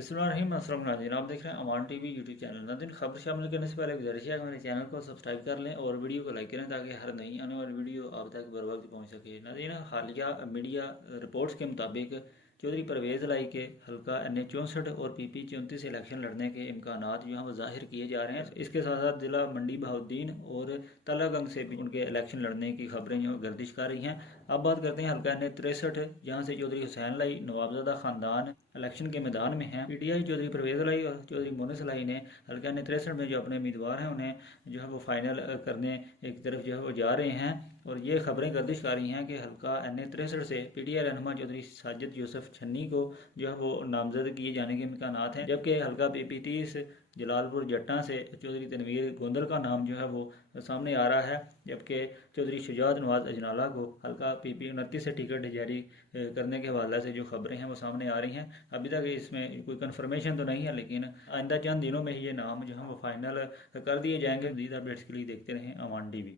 बिस्मिल्लाहिर्रहमानिर्रहीम। अस्सलाम वालेकुम नाज़रीन, आप देख रहे हैं अमान टीवी यूट्यूब चैनल। नाज़रीन, खबर शामिल करने से पहले गुजारिश है कि हमारे चैनल को सब्सक्राइब कर लें और वीडियो को लाइक करें ताकि हर नई आने वाली वीडियो आप तक बर वक्त पहुँच सके। नाज़रीन, हालिया मीडिया रिपोर्ट्स के मुताबिक चौधरी परवेज़ लाई के हल्का NH 64 और PP 34 इलेक्शन लड़ने के इम्कानात जो हैं वो जाहिर किए जा रहे हैं। इसके साथ साथ ज़िला मंडी बहाउद्दीन और तलागंग से भी उनके इलेक्शन लड़ने की खबरें जो गर्दिश कर रही हैं। अब बात करते हैं हल्का NH 63, जहाँ से चौधरी हुसैन लाई नवाबजादा ख़ानदान इलेक्शन के मैदान में हैं। PTI चौधरी परवेज़ लाई और चौधरी मोनस लाई ने हल्का NH 63 में जो अपने उम्मीदवार हैं उन्हें जो है वो फाइनल करने एक तरफ जो है वो जा रहे हैं। और ये खबरें गर्दिश कर रही हैं कि हल्का NH 63 से PTI रहनुमा चौधरी साजिद यूसुफ छन्नी को जो है वो नामजद किए जाने के इम्कानात हैं, जबकि हल्का PP 30 जलालपुर जट्टा से चौधरी तनवीर गोंदल का नाम जो है वो सामने आ रहा है, जबकि चौधरी शुजात नवाज अजनाला को हल्का PP 29 से टिकट जारी करने के हवाले से जो खबरें हैं वो सामने आ रही हैं। अभी तक इसमें कोई कंफर्मेशन तो नहीं है, लेकिन आइंदा चंद दिनों में ही ये नाम जो है वो फाइनल कर दिए जाएंगे। मज़ीद अपडेट्स के लिए देखते रहें अमान टीवी।